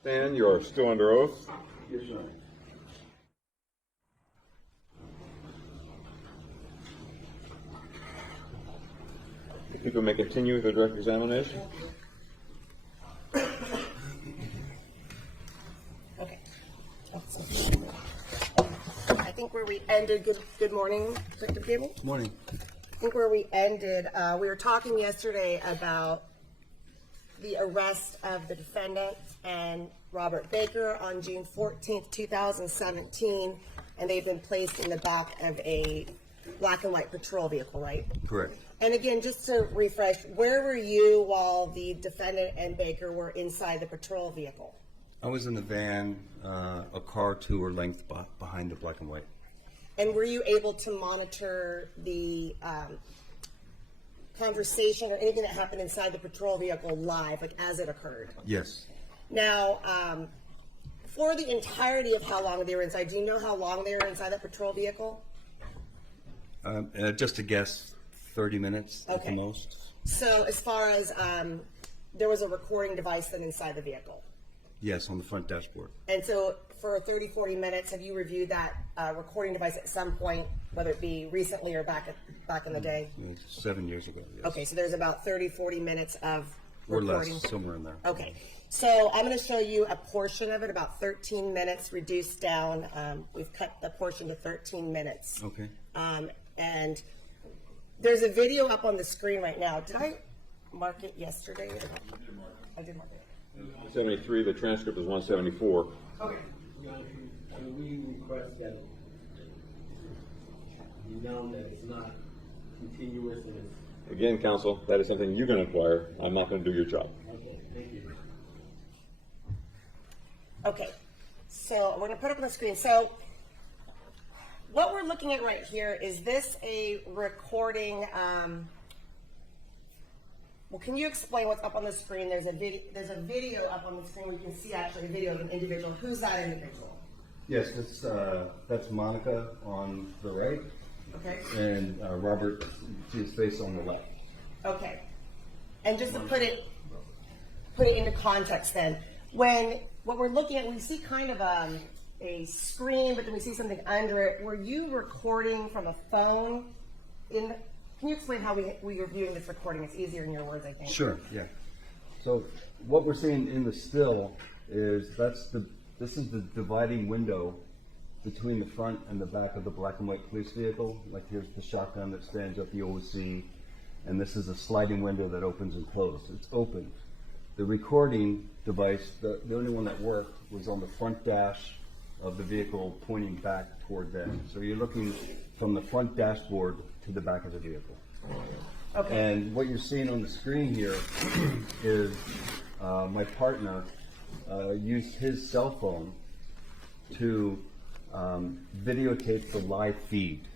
Stan, you are still under oath. Yes, sir. The people may continue with their direct examination. Okay. I think where we ended, good morning, Detective Gable. Morning. I think where we ended, we were talking yesterday about the arrest of the defendant and Robert Baker on June 14th, 2017, and they've been placed in the back of a black and white patrol vehicle, right? Correct. And again, just to refresh, where were you while the defendant and Baker were inside the patrol vehicle? I was in the van, a car or two or length behind the black and white. And were you able to monitor the conversation or anything that happened inside the patrol vehicle live, like as it occurred? Yes. Now, for the entirety of how long they were inside, do you know how long they were inside that patrol vehicle? Just a guess, 30 minutes at the Okay. most. So as far as, there was a recording device then inside the vehicle. Yes, on the front dashboard. And so for 30, 40 minutes, have you reviewed that recording device at some point, whether it be recently or back in the day? 7 years ago, yes. Okay, so there's about 30, 40 minutes of Or recording. less, somewhere in there. Okay, so I'm going to show you a portion of it, about 13 minutes reduced down. We've cut the portion to 13 minutes. Okay. And there's a video up on the screen right now. Did I mark it yesterday? I did mark it. 73, the transcript is 174. Okay. We request that you know that it's not continuous and it's Again, counsel, that is something you're going to inquire. I'm not going to do your job. okay. Thank you. Okay, so we're going to put it up on the screen. So what we're looking at right here, is this a recording? Well, can you explain what's up on the screen? There's a video up on the screen where you can see actually a video of an individual. Who's that individual? Yes, that's Monica on the right, Okay. and Robert, his face on the left. Okay. And just to put it into context then, what we're looking at, we see kind of a screen, but then we see something under it. Were you recording from a phone? Can you explain how we were viewing this recording? It's easier in your words, I think. Sure, yeah. So what we're seeing in the still is this is the dividing window between the front and the back of the black and white police vehicle. Like here's the shotgun that stands up the OC, and this is a sliding window that opens and closes. It's open. The recording device, the only one that worked, was on the front dash of the vehicle pointing back toward them. So you're looking from the front dashboard to the back of the vehicle. Okay. And what you're seeing on the screen here is my partner used his cell phone to videotape the live feed.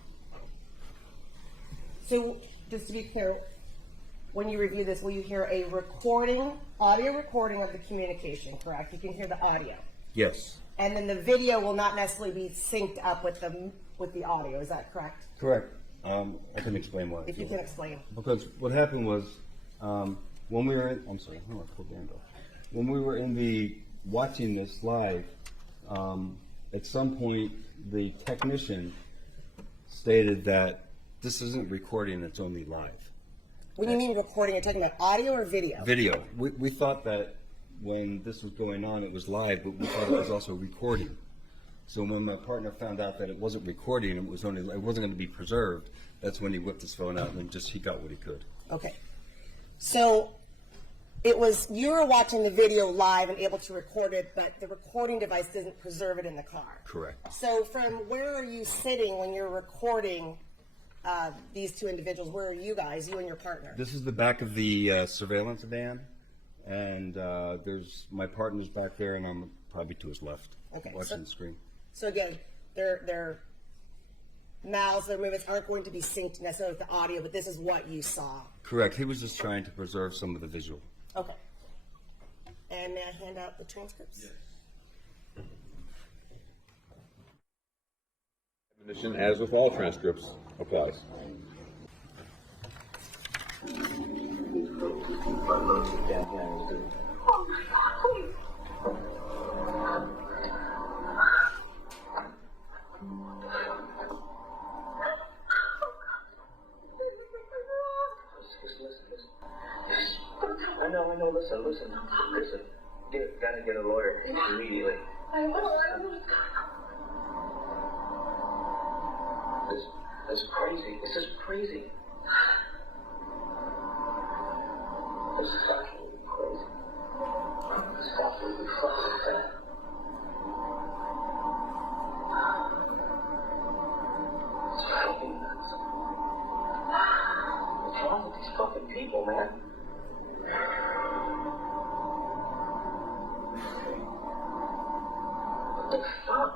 So just to be clear, when you review this, will you hear a audio recording of the communication, correct? You can hear the audio. Yes. And then the video will not necessarily be synced up with the audio, is that correct? Correct. I can explain why. If you can explain. Because what happened was when we were in, I'm sorry, no, I pulled the handle. When we were watching this live, at some point the technician stated that this isn't recording, it's only live. When you mean recording, you're talking about audio or video? Video. We thought that when this was going on, it was live, but we thought it was also recording. So when my partner found out that it wasn't recording, it wasn't going to be preserved, that's when he whipped his phone out and he got what he could. Okay. So you were watching the video live and able to record it, but the recording device didn't preserve it in the car. Correct. So from where are you sitting when you're recording these two individuals? Where are you guys, you and your partner? This is the back of the surveillance van, and there's my partner's back there, and I'm probably to his left, watching the screen. So again, their mouths, their movements aren't going to be synced necessarily with the audio, but this is what you saw. Correct. He was just trying to preserve some of the visual. Okay. And may I hand out the transcripts? Yes. Admonition, as with all transcripts, applies. listen. Gotta get a lawyer immediately. I don't know what's going on. This is crazy. This is crazy. This is absolutely crazy. This is absolutely fucking sad. It's fucking nuts. What's wrong with these fucking people, man? What the fuck?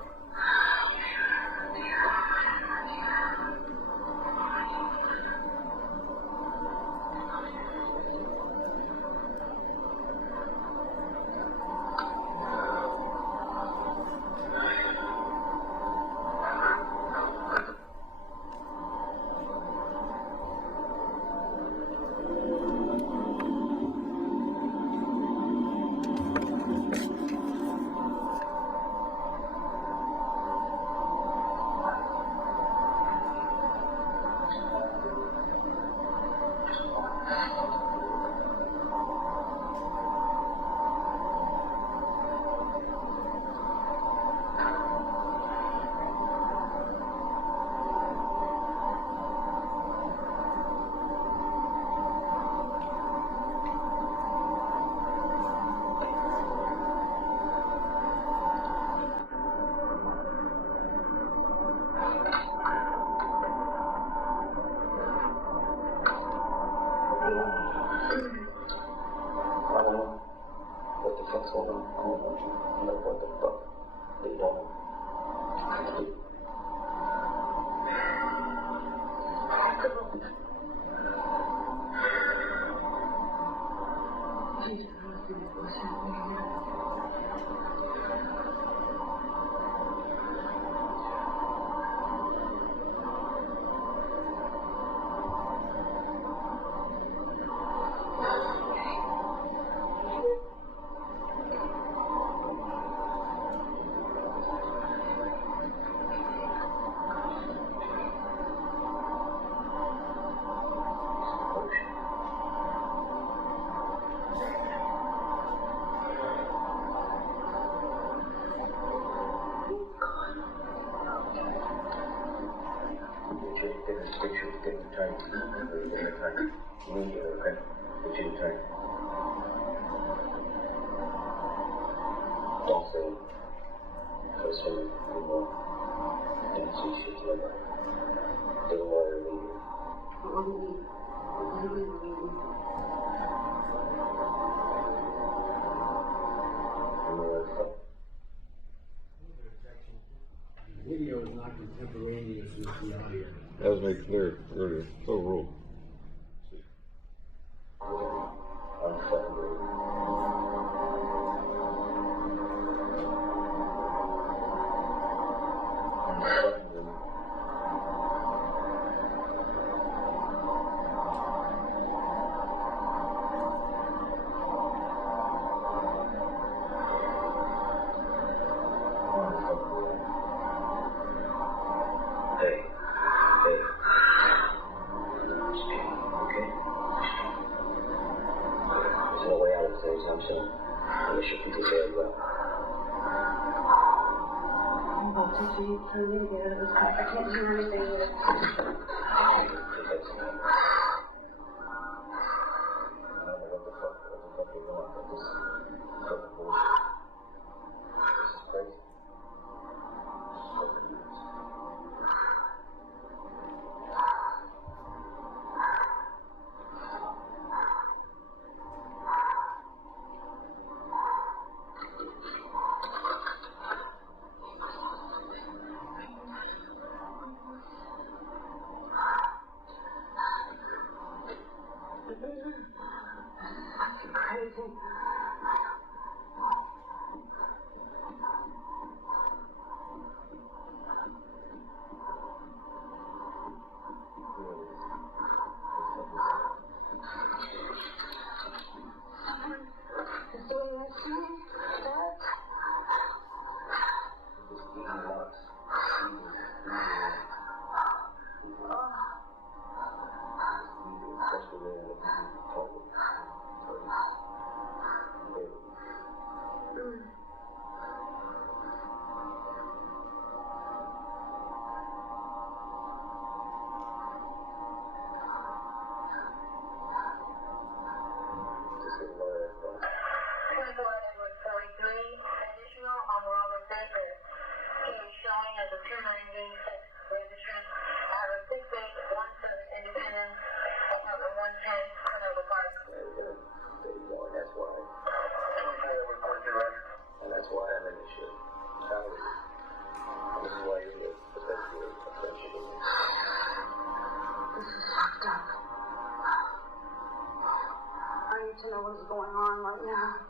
I don't know what the fuck's going on. I don't know what the fuck they want. Jesus, I don't think what's happening here. Don't say first one anymore. And she should never. They want to leave. What do you mean? The video is not contemporaneous with the audio. That was made clear earlier. So rule. Hey. Okay. There's no way out of things, I'm saying. I should be prepared well. I'm about to see you turn it again. I can't hear anything yet. I don't know what the fuck you're doing, but this is fucking bullshit. This is crazy. This is fucking nuts. Nicolai Edward 43, additional on Robert Baker. He is showing as a 2986 registered out of 6817 Independence, apartment 110, Canova Park. There you go. And that's why. 24 over 41. And that's why I'm an issue. Family. And this is why you're here. Because you're a friendship with me. This is fucked up. I need to know what's going on right now.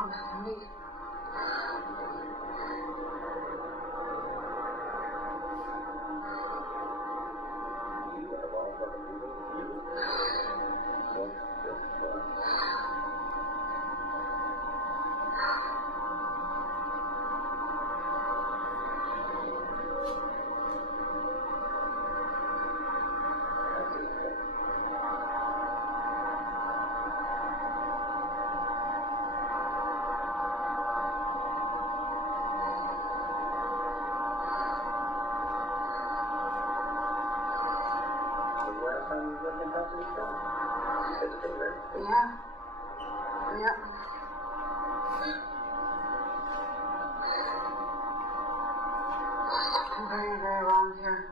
Somebody did this. Yeah. Yeah. Something very, very wrong here.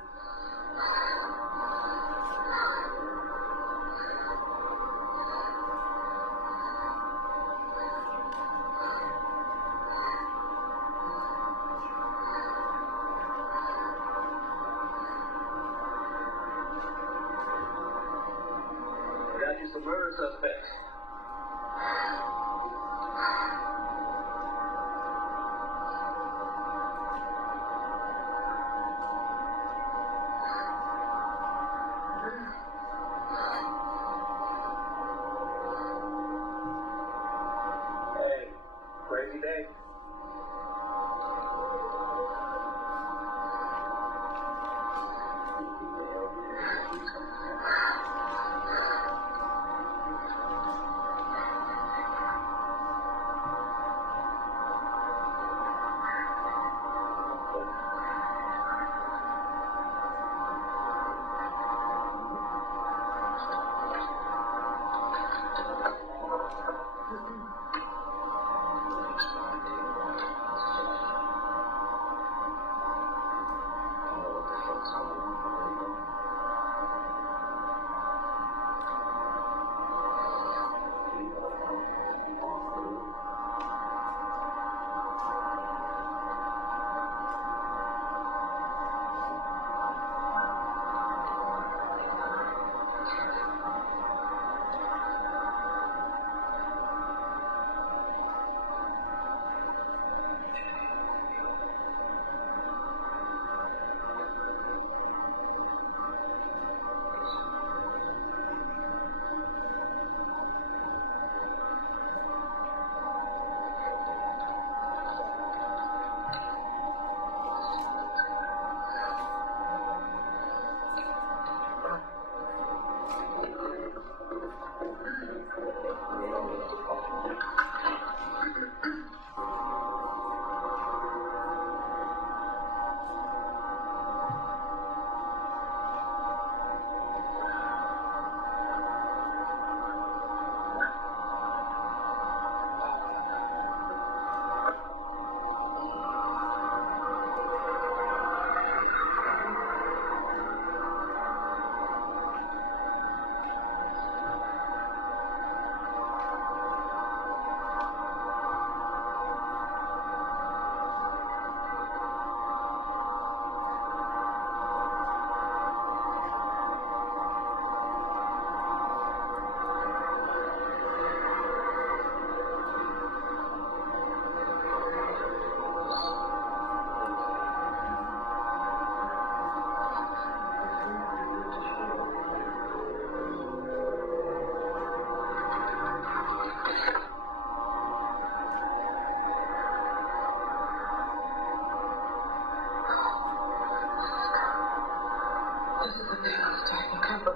We got you some murder suspects. Hey, crazy day.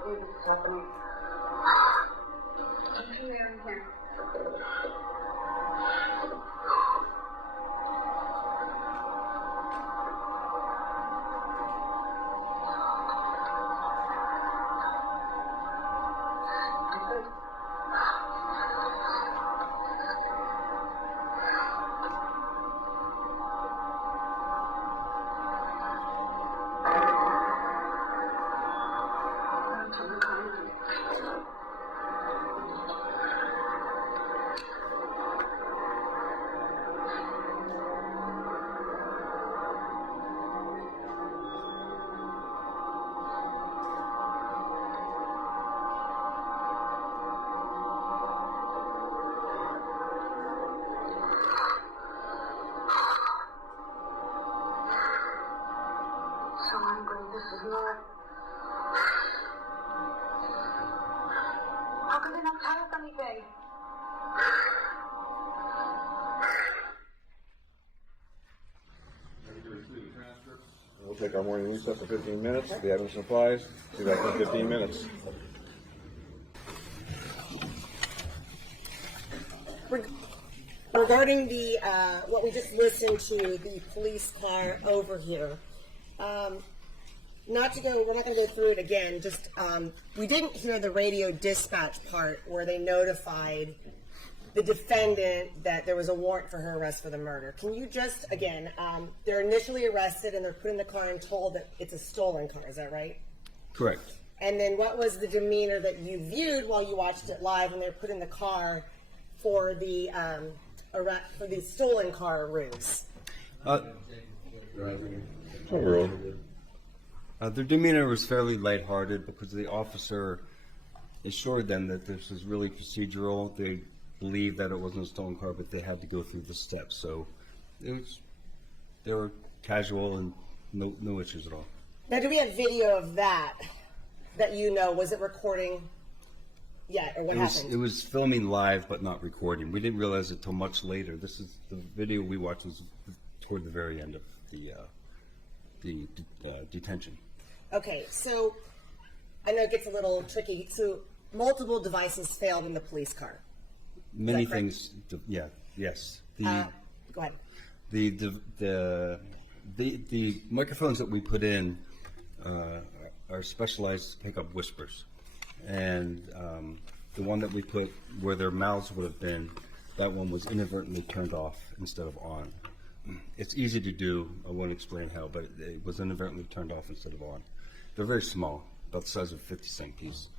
believe this is happening. Don't you hear him here? So angry, this is not... How could they not tell us anything? We'll take our morning recess for 15 minutes. If you have any supplies, see back in 15 minutes. Regarding the what we just listened to, the police car over here. We're not going to go through it again. Just we didn't hear the radio dispatch part where they notified the defendant that there was a warrant for her arrest for the murder. Can you just again? They're initially arrested and they're put in the car and told that it's a stolen car. Is that right? Correct. And then what was the demeanor that you viewed while you watched it live when they were put in the car for the stolen car ruse? Their demeanor was fairly lighthearted because the officer assured them that this was really procedural. They believed that it wasn't a stolen car, but they had to go through the steps. So they were casual and no issues at all. Now, do we have video of that you know? Was it recording yet, or what happened? It was filming live, but not recording. We didn't realize it till much later. This is the video we watched was toward the very end of the detention. Okay, so I know it gets a little tricky. So multiple devices failed in the police car. Many things. Yes. Go ahead. The microphones that we put in are specialized to pick up whispers, and the one that we put where their mouths would have been, that one was inadvertently turned off instead of on. It's easy to do. I won't explain how, but it was inadvertently turned off instead of on. They're very small, about the size of a 50-cent piece.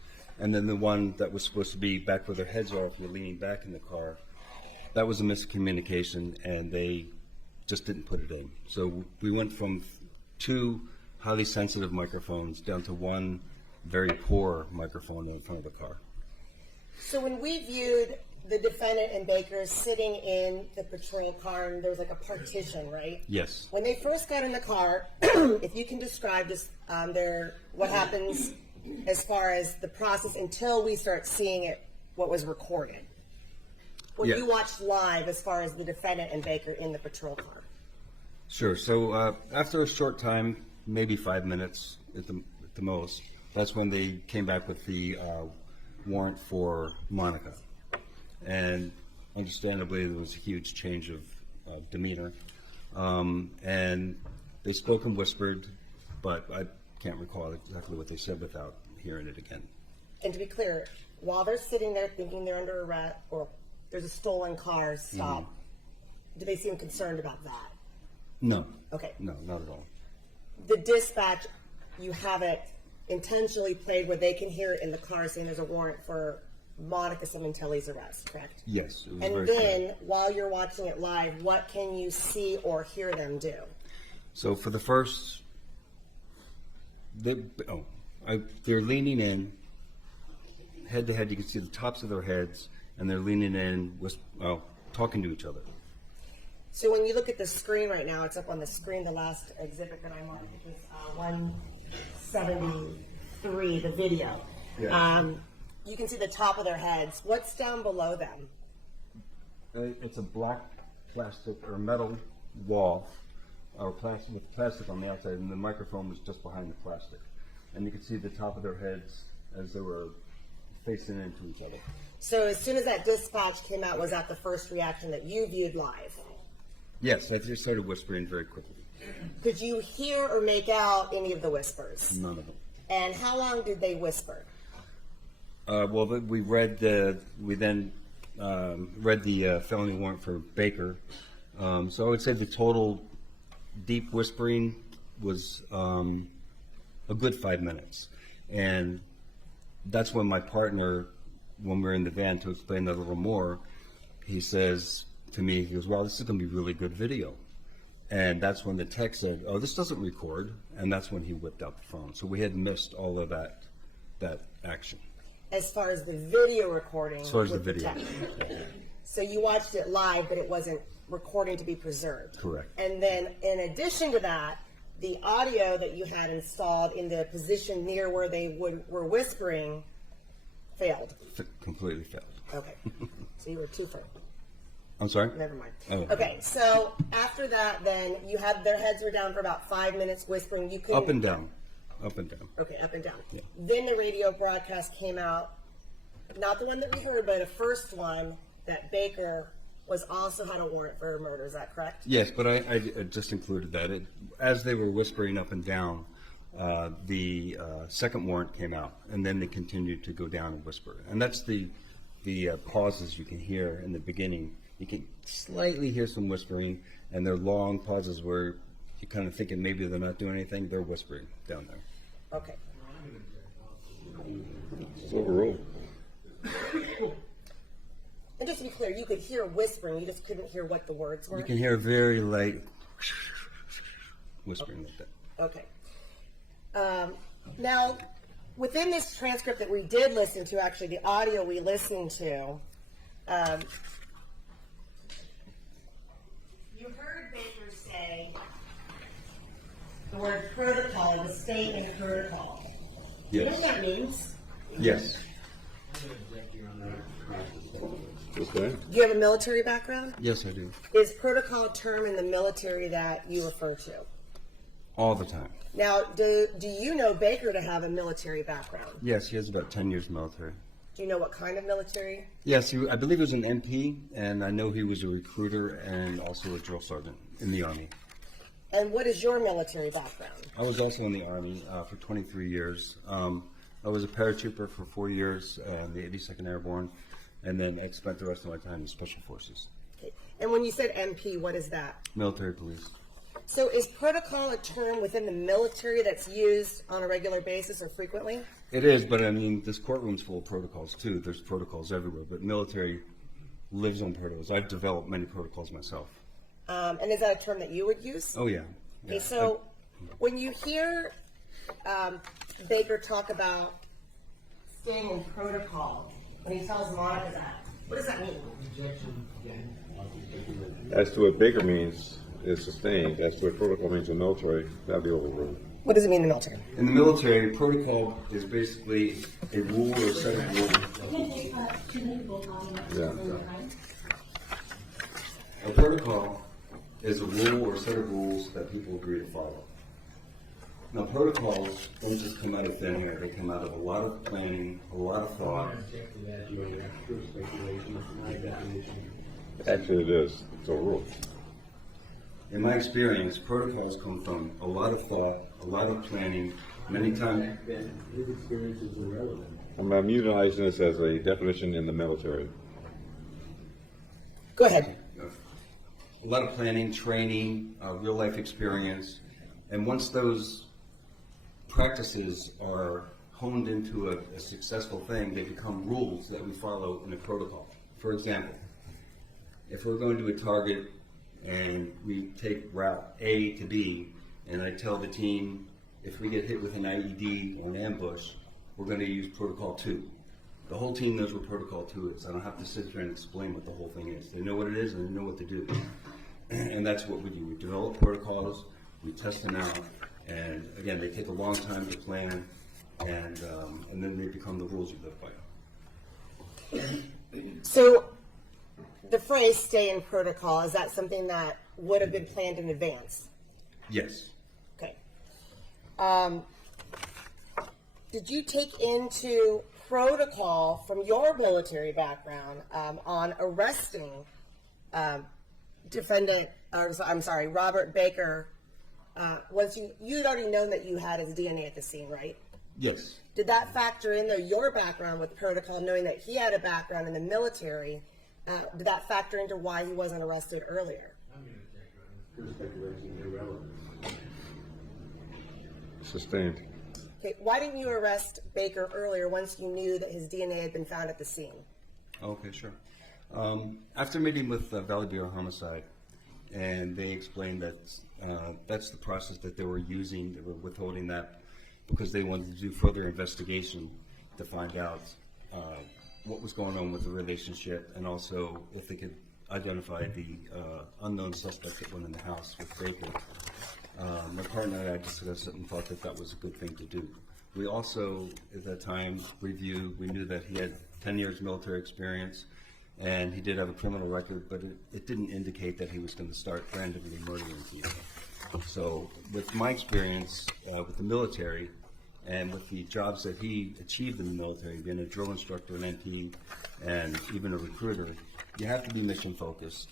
And then the one that was supposed to be back where their heads are if you're leaning back in the car, that was a miscommunication, and they just didn't put it in. So we went from 2 highly sensitive microphones down to 1 very poor microphone in front of the car. So when we viewed the defendant and Baker sitting in the patrol car, and there was like a partition, right? Yes. When they first got in the car, if you can describe just what happens as far as the process until we start seeing it, what was recorded. What you watched live as far as the defendant and Baker in the patrol car. Sure. So after a short time, maybe 5 minutes at the most, that's when they came back with the warrant for Monica. And understandably, there was a huge change of demeanor. And they spoke and whispered, but I can't recall exactly what they said without hearing it again. And to be clear, while they're sitting there thinking they're under arrest or there's a stolen car stop, do they seem concerned about that? No. Okay. No, not at all. The dispatch, you have it intentionally played where they can hear it in the car saying there's a warrant for Monica Sementilli's arrest, correct? Yes. It was And very then, clear. while you're watching it live, what can you see or hear them do? So for the first, they're leaning in, head to head. You can see the tops of their heads, and they're leaning in, talking to each other. So when you look at the screen right now, it's up on the screen, the last exhibit that I'm on, it was 173, the video. Yeah. You can see the top of their heads. What's down below them? It's a black plastic or metal wall, or plastic with plastic on the outside, and the microphone was just behind the plastic. And you can see the top of their heads as they were facing into each other. So as soon as that dispatch came out, was that the first reaction that you viewed live? Yes, I just started whispering very quickly. Could you hear or make out any of the whispers? None of them. And how long did they whisper? Well, we then read the felony warrant for Baker. So I would say the total deep whispering was a good 5 minutes. And that's when my partner, when we were in the van to explain that a little more, he says to me, he goes, wow, this is going to be really good video. And that's when the tech said, oh, this doesn't record. And that's when he whipped out the phone. So we had missed all of that action. As far as the video recording? As far as the with video. tech. So you watched it live, but it wasn't recording to be preserved? Correct. And then in addition to that, the audio that you had installed in the position near where they were whispering failed? Completely failed. Okay. So you were two for. I'm sorry? Never mind. Oh. Okay, so after that, then you had their heads were down for about 5 minutes whispering. You could Up and down. Up and down. Okay, up and down. Yeah. Then the radio broadcast came out, not the one that we heard, but a first one that Baker was also had a warrant for murder. Is that correct? Yes, but I just included that. As they were whispering up and down, the second warrant came out, and then they continued to go down and whisper. And that's the pauses you can hear in the beginning. You can slightly hear some whispering, and they're long pauses where you're kind of thinking maybe they're not doing anything. They're whispering down there. Okay. It's overruled. And just to be clear, you could hear whispering, you just couldn't hear what the words were? You can hear very light whispering like that. Okay. Now, within this transcript that we did listen to, actually the audio we listened to, you heard Baker say the word protocol, the statement protocol. Do you know what that means? Yes. Okay. Do you have a military background? Yes, I do. Is protocol a term in the military that you refer to? All the time. Now, do you know Baker to have a military background? Yes, he has about 10 years military. Do you know what kind of military? Yes, I believe he was an MP, and I know he was a recruiter and also a drill sergeant in the Army. And what is your military background? I was also in the Army for 23 years. I was a paratrooper for 4 years in the 82nd Airborne, and then I spent the rest of my time in Special Forces. Okay. And when you said MP, what is that? Military police. So is protocol a term within the military that's used on a regular basis or frequently? It is, but I mean, this courtroom's full of protocols too. There's protocols everywhere, but military lives on protocols. I've developed many protocols myself. And is that a term that you would use? Oh, yeah. Okay, so when you hear Baker talk about staying in protocol, when he tells Monica that, what does that mean? As to what Baker means is sustained. As to what protocol means in the military, that'd be overruled. What does it mean in the military? In the military, protocol is basically a rule or a set of rules. Yeah. A protocol is a rule or set of rules that people agree to follow. Now, protocols don't just come out of thin air. They come out of a lot of planning, a lot of thought. Actually, it is. It's overruled. In my experience, protocols come from a lot of thought, a lot of planning, many times. His experience is irrelevant. I'm utilizing this as a definition in the military. Go ahead. A lot of planning, training, real life experience. And once those practices are honed into a successful thing, they become rules that we follow in a protocol. For example, if we're going to a target and we take route A to B, and I tell the team, if we get hit with an IED or an ambush, we're going to use protocol 2. The whole team knows what protocol 2 is. I don't have to sit there and explain what the whole thing is. They know what it is and they know what to do. And that's what we do. We develop protocols, we test them out, and again, they take a long time to plan, and then they become the rules you live by. So the phrase stay in protocol, is that something that would have been planned in advance? Yes. Okay. did you take into protocol from your military background on arresting Robert Baker? Once you'd already known that you had his DNA at the scene, right? Yes. Did that factor in, though, your background with protocol, knowing that he had a background in the military? Did that factor into why he wasn't arrested earlier? Your speculation is irrelevant. Sustained. Okay, why didn't you arrest Baker earlier once you knew that his DNA had been found at the scene? Okay, sure. After meeting with Valley Bureau Homicide, and they explained that that's the process that they were using, they were withholding that because they wanted to do further investigation to find out what was going on with the relationship, and also if they could identify the unknown suspect that went in the house with Baker. My partner and I discussed it and thought that that was a good thing to do. We also, at that time, we knew that he had 10 years military experience, and he did have a criminal record, but it didn't indicate that he was going to start randomly murdering people. So with my experience with the military and with the jobs that he achieved in the military, being a drill instructor, an NP, and even a recruiter, you have to be mission focused.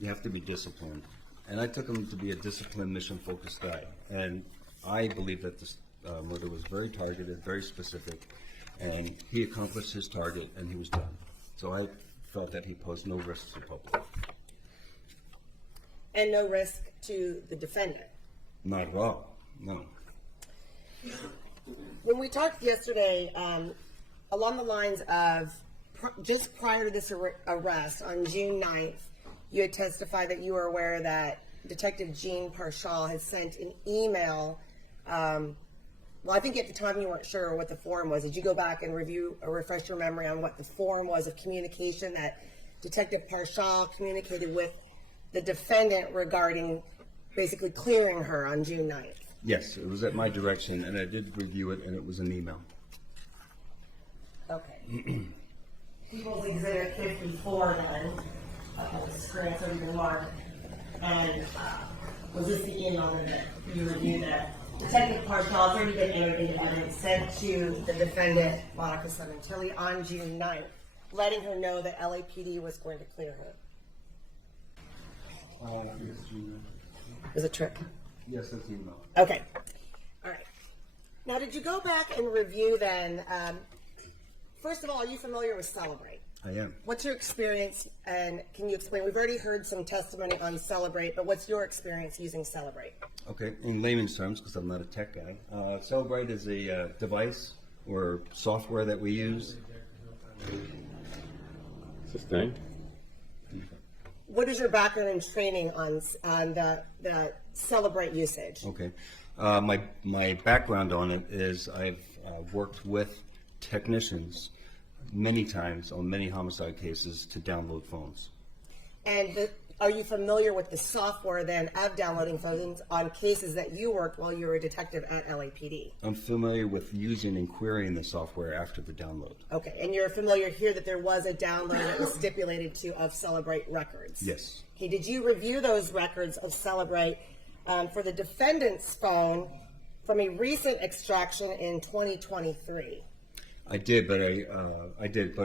You have to be disciplined. And I took him to be a disciplined, mission focused guy. And I believe that this murder was very targeted, very specific, and he accomplished his target and he was done. So I felt that he posed no risk to the public. And no risk to the defendant? Not at all, no. When we talked yesterday, along the lines of just prior to this arrest on June 9th, you had testified that you were aware that Detective Jean Parshall had sent an email. Well, I think at the time you weren't sure what the form was. Did you go back and review or refresh your memory on what the form was of communication that Detective Parshall communicated with the defendant regarding basically clearing her on June 9th? Yes, it was at my direction, and I did review it, and it was an email. Okay. People's Exhibit 54 then, up on the screen, so you can mark. And was this the email that you reviewed that Detective Parshall has already been interviewed and sent to the defendant, Monica Sementilli, on June 9th, letting her know that LAPD was going to clear her? It was a trick. Yes, that's the email. Okay. All right. Now, did you go back and review then? First of all, are you familiar with Celebrate? I am. What's your experience, and can you explain? We've already heard some testimony on Celebrate, but what's your experience using Celebrate? Okay, in layman's terms, because I'm not a tech guy, Celebrate is a device or software that we use. Sustained. What is your background and training on the Celebrate usage? Okay, my background on it is I've worked with technicians many times on many homicide cases to download phones. And are you familiar with the software then of downloading phones on cases that you worked while you were a detective at LAPD? I'm familiar with using and querying the software after the download. Okay, and you're familiar here that there was a download that was stipulated to of Celebrate records? Yes. Okay, did you review those records of Celebrate for the defendant's phone from a recent extraction in 2023? I did, but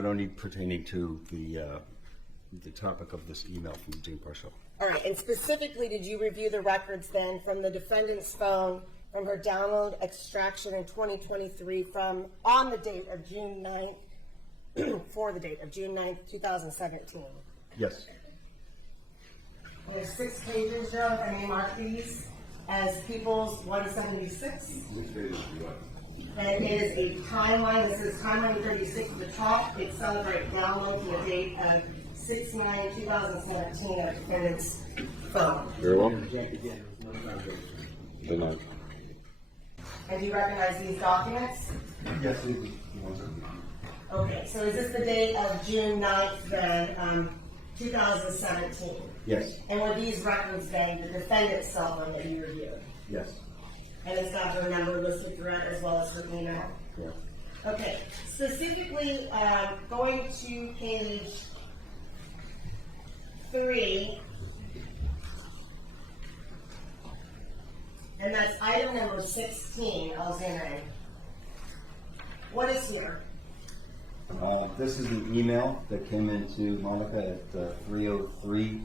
only pertaining to the topic of this email from Jean Parshall. All right, and specifically, did you review the records then from the defendant's phone from her download extraction in 2023 on the date of June 9th, for the date of June 9th, 2017? Yes. There's 6 pages, Joe, and you mark these as People's 176. And it is a timeline. This is timeline 36 at the top. It's Celebrate download to the date of 6/9/2017 at defendant's phone. Very well. Rejected again, there was no foundation. Denied. And do you recognize these documents? Yes. Okay, so is this the date of June 9th then, 2017? Yes. And were these records then the defendant's cell phone that you reviewed? Yes. And it's got her number listed throughout as well as her email? Correct. Okay, specifically going to page 3, and that's item number 16, Alexander. What is here? This is an email that came into Monica at 3:03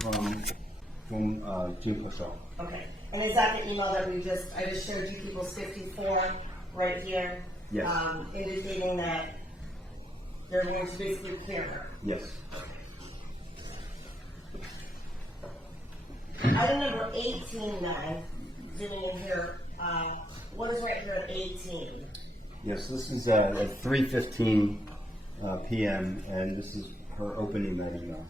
from Jim Paschal. Okay. And is that the email that I just showed you people's 54 right here? Yes. Indicating that they're going to basically clear her. Yes. Item number 18 then, zooming in here, what is right here at 18? Yes, this is at 3:15 p.m. and this is her opening that email.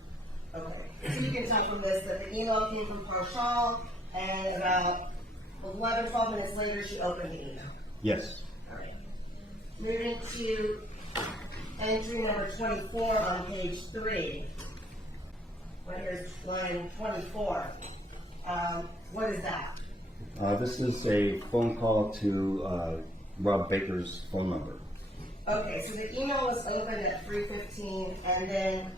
Okay. So you can tell from this that the email came from Parshal, and about 11, 12 minutes later she opened the email. Yes. All right. Moving to entry number 24 on page 3. Right here is line 24. What is that? This is a phone call to Rob Baker's phone number. Okay, so the email was opened at 3:15, and then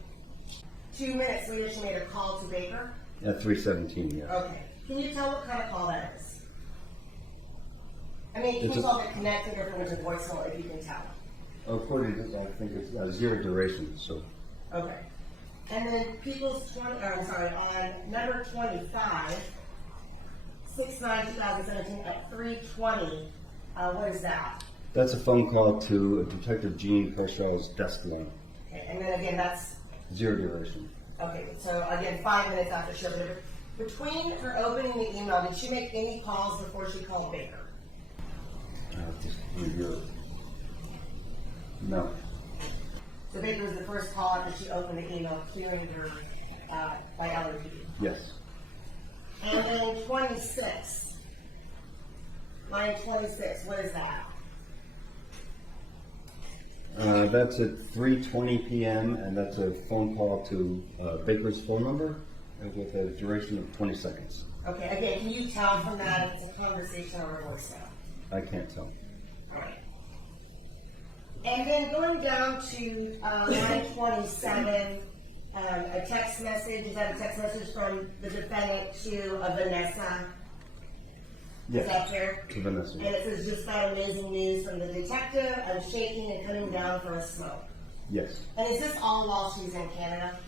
2 minutes later she made a call to Baker? At 3:17, yes. Okay. Can you tell what kind of call that is? I mean, it It's can a- all get connected or from a voicemail if you can tell. According to, I think it's zero duration, so. Okay. And then on number 25, 6/9/2017 at 3:20, what is that? That's a phone call to Detective Gene Parschal's desk line. Okay, and then again, that's, Zero duration. okay, so again, 5 minutes after she opened it. Between her opening the email, did she make any calls before she called Baker? Just review it. No. So Baker was the first call after she opened the email, clearing her by LRP. Yes. And then 26, line 26, what is that? That's at 3:20 p.m. and that's a phone call to Baker's phone number with a duration of 20 seconds. Okay, again, can you tell from that if it's a conversation or a voicemail? I can't tell. All right. And then going down to line 27, a text message. Is that a text message from the defendant to Vanessa? Is that fair? To Vanessa. And it says, just got amazing news from the detective. I'm shaking and coming down for a smoke. Yes. And is this all while she's in Canada?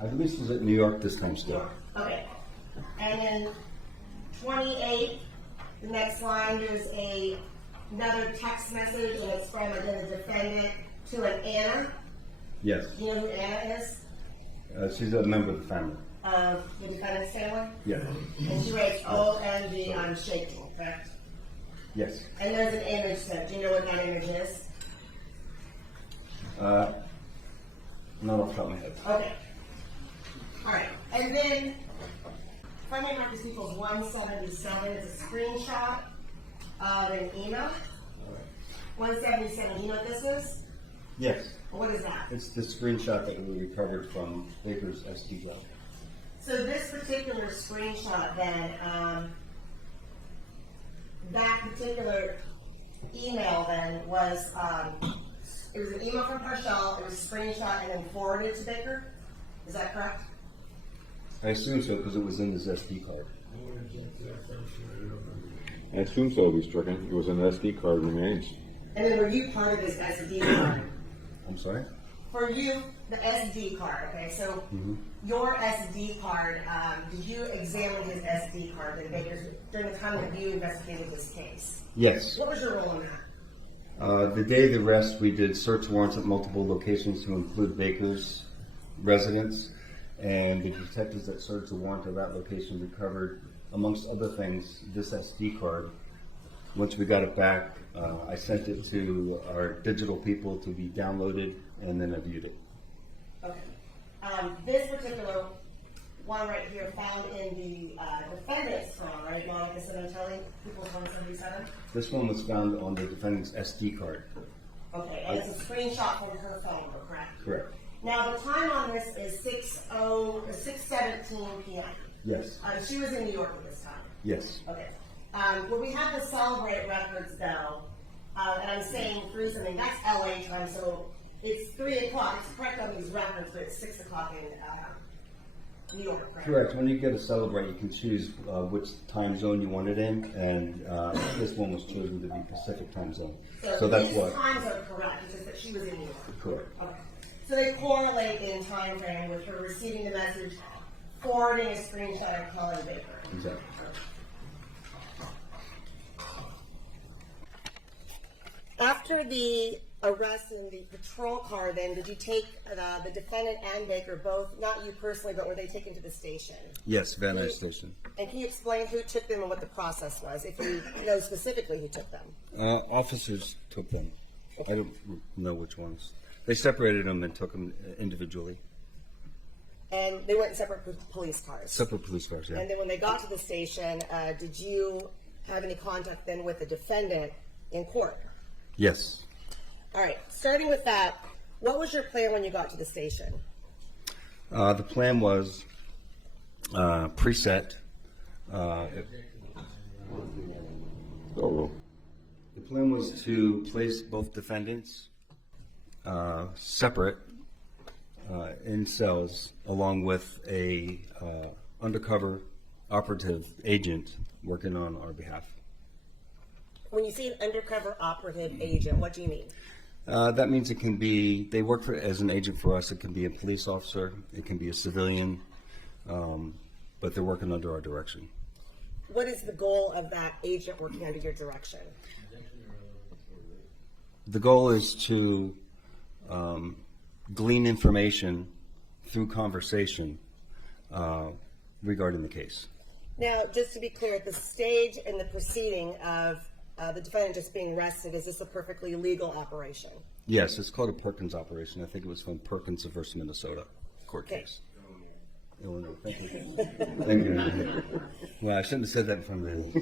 I believe she's at New York this time still. Okay. And then 28, the next line, there's another text message, and it's from, again, the defendant to an Anna. Yes. Do you know who Anna is? She's a member of the family. Of the defendant's family? Yes. And she writes, OMG, I'm shaking, correct? Yes. And there's an image sent. Do you know what that image is? Not off the top of my head. Okay. All right. And then, if I may mark this equals 177, it's a screenshot of an email. 177, do you know what this is? Yes. What is that? It's the screenshot that we recovered from Baker's SD drive. So this particular screenshot then, that particular email then was, it was an email from Parshal, it was screenshot and then forwarded to Baker? Is that correct? I assume so because it was in his SD card. I assume so, we stricken. It was an SD card remains. And then were you part of this SD card? I'm sorry? For you, the SD card, okay, so your SD card, did you examine his SD card in Baker's, during the time that you investigated this case? Yes. What was your role in that? The day of the arrest, we did search warrants at multiple locations to include Baker's residence, and the detectives that searched the warrant of that location recovered, amongst other things, this SD card. Once we got it back, I sent it to our digital people to be downloaded, and then I viewed it. Okay. This particular one right here found in the defendant's phone, right, Monica Sementilli, People's 177? This one was found on the defendant's SD card. Okay, and it's a screenshot from her phone, correct? Correct. Now, the time on this is 6:17 p.m. Yes. She was in New York at this time. Yes. Okay. Well, we have to celebrate records, though, and I'm saying through something, that's LA time, so it's 3 o'clock. It's correct on these records, but it's 6 o'clock New York, right? Correct. When you get a Celebrate, you can choose which time zone you want it in, and this one was chosen to be Pacific time zone. So that's these what. times are correct, it's just that she was in New York. Correct. Okay. So they correlate in time frame with her receiving the message, forwarding a screenshot, of calling Baker. Exactly. After the arrest in the patrol car, then, did you take the defendant and Baker, both, not you personally, but were they taken to the station? Yes, Van Nuys Station. And can you explain who took them and what the process was, if you know specifically who took them? Officers took them. I don't know which ones. They separated them and took them individually. And they went in separate police cars? Separate police cars, yeah. And then when they got to the station, did you have any contact then with the defendant in court? Yes. All right, starting with that, what was your plan when you got to the station? The plan was preset. The plan was to place both defendants separate in cells, along with a undercover operative agent working on our behalf. When you say an undercover operative agent, what do you mean? That means it can be, they work as an agent for us. It can be a police officer, it can be a civilian, but they're working under our direction. What is the goal of that agent working under your direction? The goal is to glean information through conversation regarding the case. Now, just to be clear, at the stage in the proceeding of the defendant just being arrested, is this a perfectly legal operation? Yes, it's called a Perkins operation. I think it was from Perkins versus Minnesota court Okay. case. Illinois. Thank you. Thank you. Well, I shouldn't have said that in front of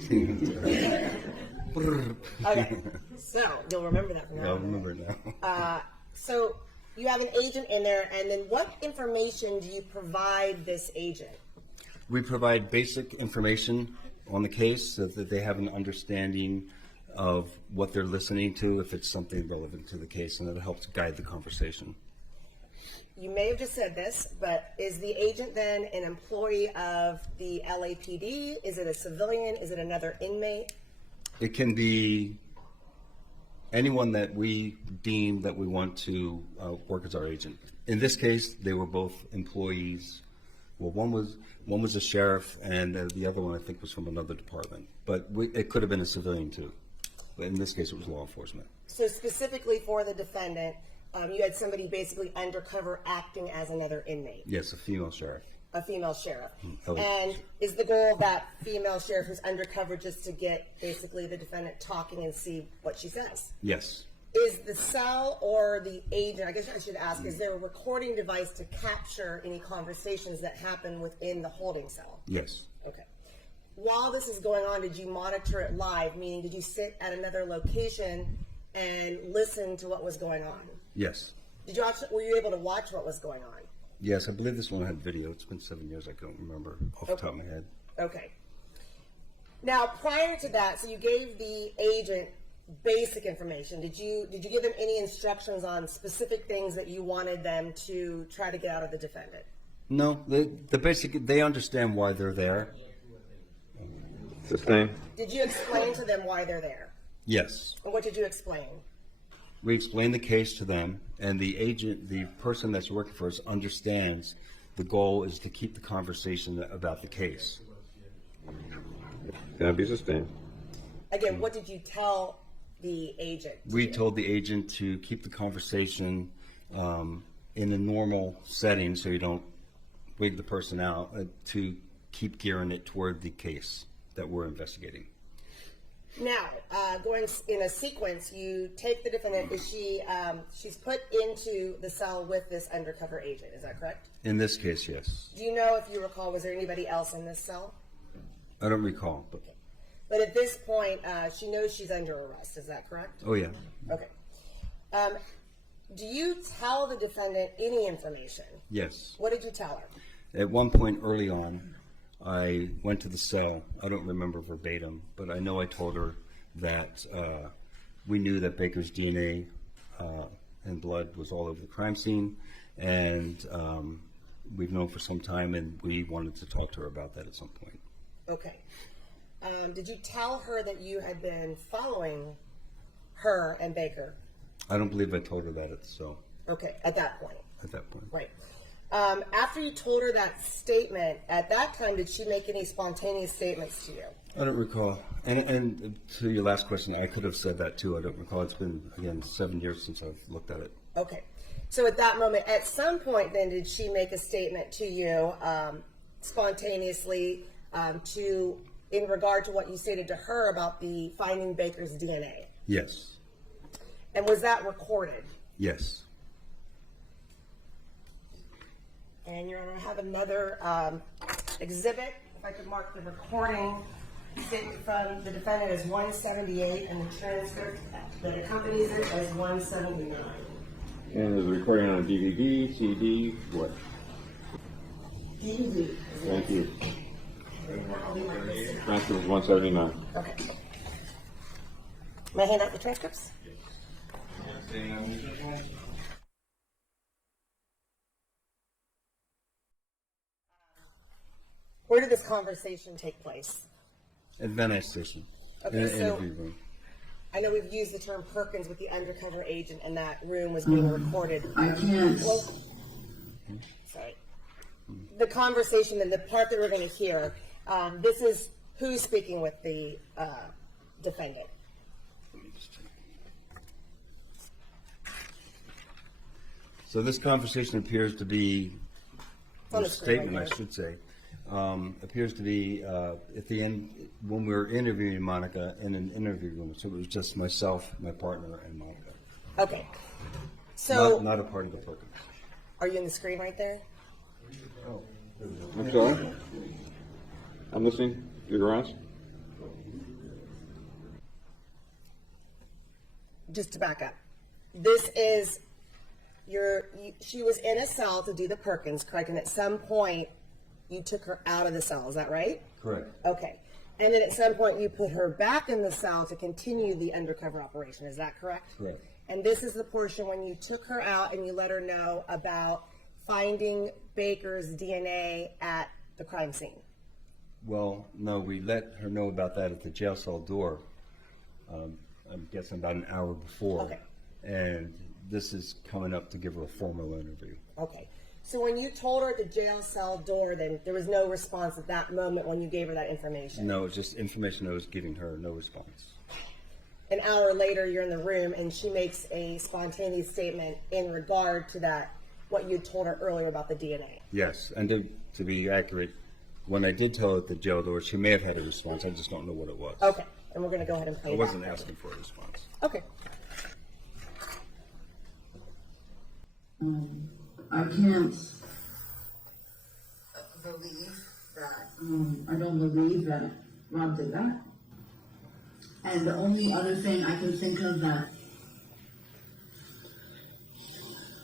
the. Okay, so you'll remember that from now I'll on. remember it now. So you have an agent in there, and then what information do you provide this agent? We provide basic information on the case so that they have an understanding of what they're listening to, if it's something relevant to the case, and it helps guide the conversation. You may have just said this, but is the agent then an employee of the LAPD? Is it a civilian? Is it another inmate? It can be anyone that we deem that we want to work as our agent. In this case, they were both employees. Well, one was a sheriff, and the other one I think was from another department. But it could have been a civilian too. But in this case, it was law enforcement. So specifically for the defendant, you had somebody basically undercover acting as another inmate, Yes, a female sheriff. a female sheriff. Oh. And is the goal of that female sheriff who's undercover just to get basically the defendant talking and see what she says? Yes. Is the cell or the agent, I guess I should ask, is there a recording device to capture any conversations that happen within the holding cell? Yes. Okay. While this is going on, did you monitor it live? Meaning, did you sit at another location and listen to what was going on? Yes. Were you able to watch what was going on? Yes, I believe this one had video. It's been 7 years. I don't remember off the top of my head. Okay. Now, prior to that, so you gave the agent basic information. Did you give them any instructions on specific things that you wanted them to try to get out of the defendant? No, they understand why they're there. Sustain. Did you explain to them why they're there? Yes. And what did you explain? We explained the case to them, and the agent, the person that's working for us, understands the goal is to keep the conversation about the case. Gotta be sustained. Again, what did you tell the agent? We told the agent to keep the conversation in a normal setting so you don't wig the person out, to keep gearing it toward the case that we're investigating. Now, going in a sequence, you take the defendant. Is she's put into the cell with this undercover agent? Is that correct? In this case, yes. Do you know, if you recall, was there anybody else in this cell? I don't recall, but But at this point, she knows she's under arrest. Is that correct? oh yeah. Okay. Do you tell the defendant any information? Yes. What did you tell her? At one point early on, I went to the cell. I don't remember verbatim, but I know I told her that we knew that Baker's DNA and blood was all over the crime scene, and we've known for some time, and we wanted to talk to her about that at some point. Okay. Did you tell her that you had been following her and Baker? I don't believe I told her that Okay, at that point. at that point. Right. After you told her that statement, at that time, did she make any spontaneous statements to you? I don't recall. And to your last question, I could have said that too. I don't recall. It's been, again, 7 years since I've looked at it. Okay. So at that moment, at some point then, did she make a statement to you spontaneously in regard to what you stated to her about the finding Baker's DNA? Yes. And was that recorded? Yes. And you're going to have another exhibit. If I could mark the recording statement from the defendant as 178 and the transcript that accompanies it as 179. And is the recording on a DVD, CD, what? DVD. Thank you. Transcript is 179. Okay. May I hand out the transcripts? Where did this conversation take place? At Van Nuys Station. Okay, in an so- interview room. I know we've used the term Perkins with the undercover agent, and that room was being recorded. I can't. Well, sorry. The conversation and the part that we're going to hear, this is who's speaking with the defendant. So this conversation appears to be, On or the screen statement, right I should say, appears to be at the end when we were interviewing Monica in an interview room. So it was just myself, my partner, and Monica. Okay. So, Not a part of the Perkins. are you in the screen right there? I'm sorry? I'm listening. You're asked? Just to back up, this is she was in a cell to do the Perkins, correct? And at some point, you took her out of the cell. Is that right? Correct. Okay. And then at some point, you put her back in the cell to continue the undercover operation. Is that correct? Correct. And this is the portion when you took her out and you let her know about finding Baker's DNA at the crime scene. Well, no, we let her know about that at the jail cell door. I'm guessing about an hour before. Okay. And this is coming up to give her a formal interview. Okay. So when you told her at the jail cell door, then there was no response at that moment when you gave her that information? No, it's just information I was giving her, no response. An hour later, you're in the room and she makes a spontaneous statement in regard to that, what you told her earlier about the DNA. Yes, and to be accurate, when I did tell her at the jail door, she may have had a response. I just don't know what it was. Okay. And we're going to go ahead and play I that. wasn't asking for a response. Okay. I can't. Believe that I don't believe that Rob did that. And the only other thing I can think of that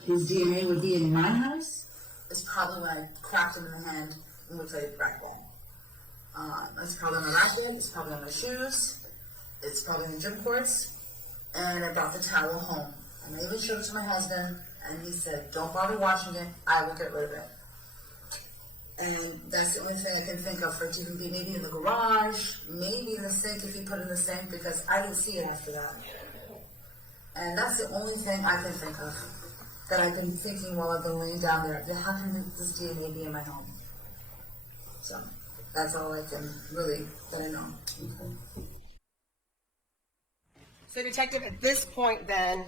his DNA would be in my house. is probably when I cracked him in the hand when we played racquet. It's probably on the racquet, it's probably on my shoes, it's probably in the gym courts, and I brought the towel home. And I even showed it to my husband, and he said, "Don't bother washing it, I will get rid of it." And that's the only thing I can think of for it to even be maybe in the garage, maybe in the sink if you put it in the sink, because I didn't see it after that. And that's the only thing I can think of that I've been thinking while I've been laying down there. How can this DNA be in my home? So that's all I can really, that I know. So, Detective, at this point, then,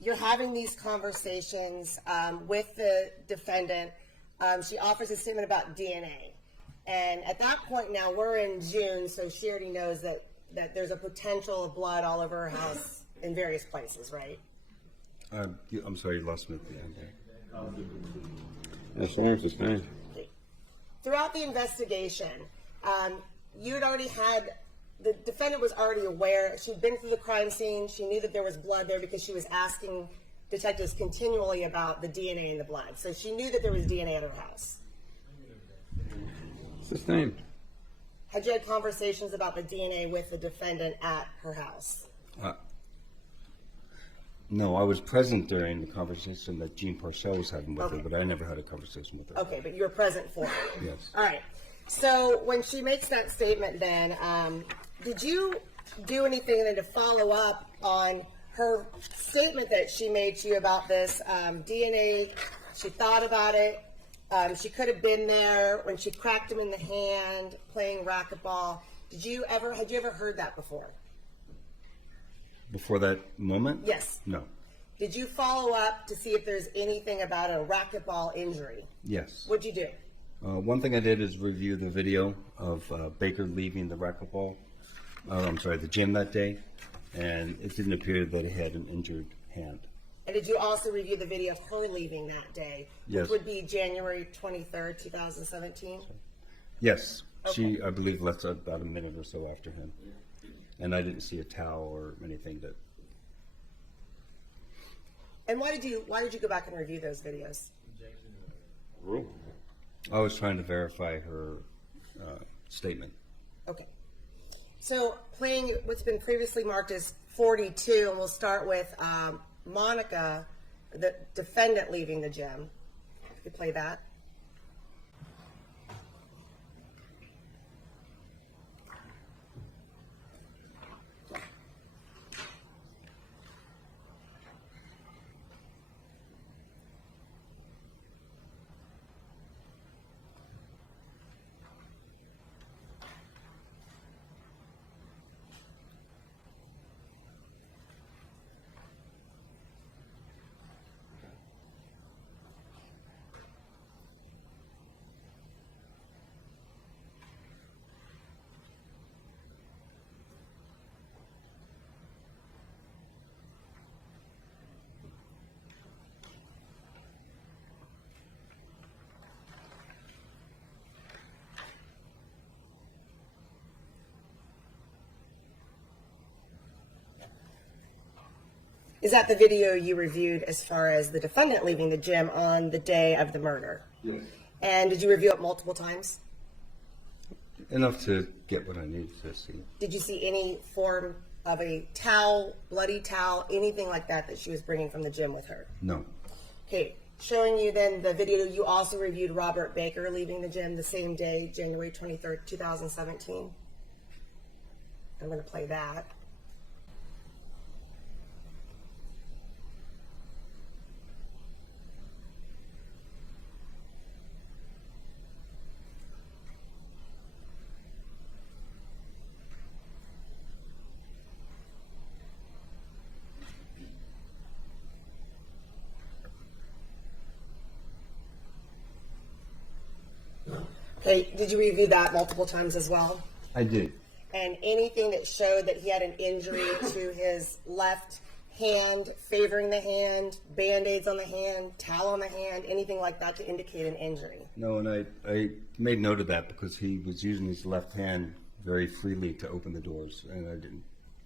you're having these conversations with the defendant. She offers a statement about DNA. And at that point now, we're in June, so she already knows that there's a potential of blood all over her house in various places, right? I'm sorry, you lost me at the end there. That's the sustained. Throughout the investigation, you had already had, the defendant was already aware, she'd been through the crime scene, she knew that there was blood there because she was asking detectives continually about the DNA in the blood. So she knew that there was DNA at her house. Sustained. Had you had conversations about the DNA with the defendant at her house? No, I was present during the conversation that Jean Parcell was having with her, Okay. but I never had a conversation with her. Okay, but you were present for it. Yes. All right. So when she makes that statement, then did you do anything then to follow up on her statement that she made to you about this DNA? She thought about it. She could have been there when she cracked him in the hand playing racquetball. Had you ever heard that before? Before that moment? Yes. No. Did you follow up to see if there's anything about a racquetball injury? Yes. What'd you do? One thing I did is review the video of Baker leaving the racquetball, the gym that day, and it didn't appear that he had an injured hand. And did you also review the video of her leaving that day? Yes. Which would be January 23rd, 2017? Yes. She, Okay. I believe, left about a minute or so after him. And I didn't see a towel or anything that. And why did you go back and review those videos? I was trying to verify her statement. Okay. So playing what's been previously marked as 42, and we'll start with Monica, the defendant leaving the gym. You could play that. Is that the video you reviewed as far as the defendant leaving the gym on the day of the murder? Yes. And did you review it multiple times? Enough to get what I needed to see. Did you see any form of a towel, bloody towel, anything like that that she was bringing from the gym with her? No. Okay, showing you then the video, you also reviewed Robert Baker leaving the gym the same day, January 23rd, 2017. I'm going to play that. Okay, did you review that multiple times as well? I did. And anything that showed that he had an injury to his left hand, favoring the hand, Band-Aids on the hand, towel on the hand, anything like that to indicate an injury? No, and I made note of that because he was using his left hand very freely to open the doors, and I didn't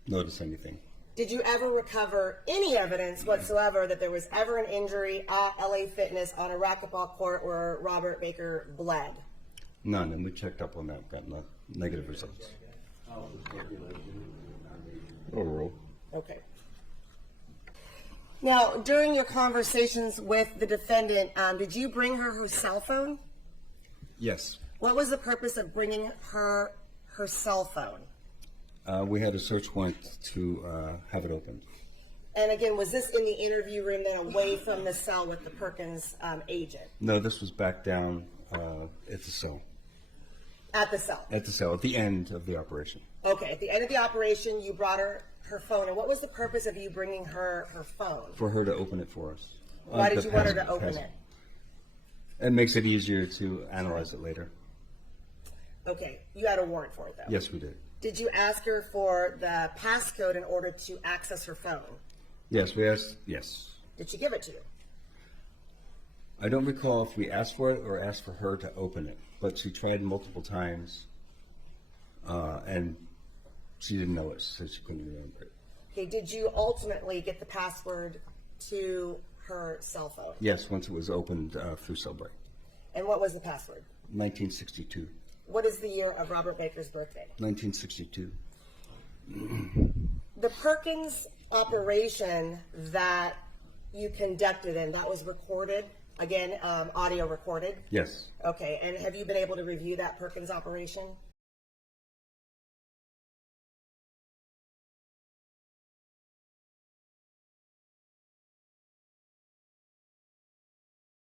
notice anything. Did you ever recover any evidence whatsoever that there was ever an injury at LA Fitness on a racquetball court where Robert Baker bled? None, and we checked up on that, got negative results. Overall. Okay. Now, during your conversations with the defendant, did you bring her cell phone? Yes. What was the purpose of bringing her cell phone? We had a search warrant to have it opened. And again, was this in the interview room then away from the cell with the Perkins agent? No, this was back down at the cell. At the cell? At the cell, at the end of the operation. Okay, at the end of the operation, you brought her phone. And what was the purpose of you bringing her phone? For her to open it for us. Why did The you want her to password- open password. it? It makes it easier to analyze it later. Okay, you had a warrant for it though? Yes, we did. Did you ask her for the passcode in order to access her phone? Yes, we asked, yes. Did she give it to you? I don't recall if we asked for it or asked for her to open it, but she tried multiple times, and she didn't know it, so she couldn't remember it. Okay, did you ultimately get the password to her cell phone? Yes, once it was opened through Cellbrite. And what was the password? 1962. What is the year of Robert Baker's birthday? 1962. The Perkins operation that you conducted and that was recorded, again, audio recorded? Yes. Okay, and have you been able to review that Perkins operation?